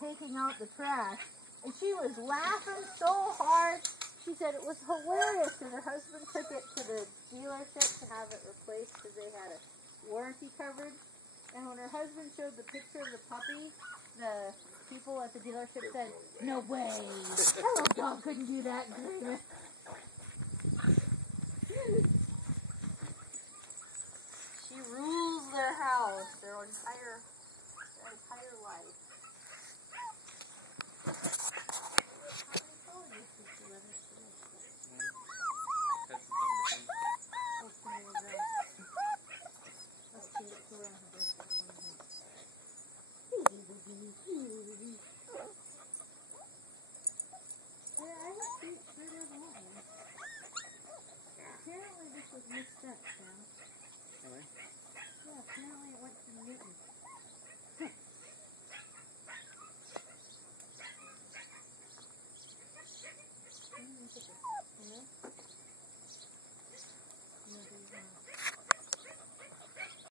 taking out the trash, and she was laughing so hard. She said it was hilarious because her husband took it to the dealership to have it replaced because they had a warranty coverage. And when her husband showed the picture of the puppy, the people at the dealership said, "No way! That little dog couldn't do that." She rules their house, their entire life. Apparently this was mixed up, Sam. Really? Yeah, apparently it went to Newton.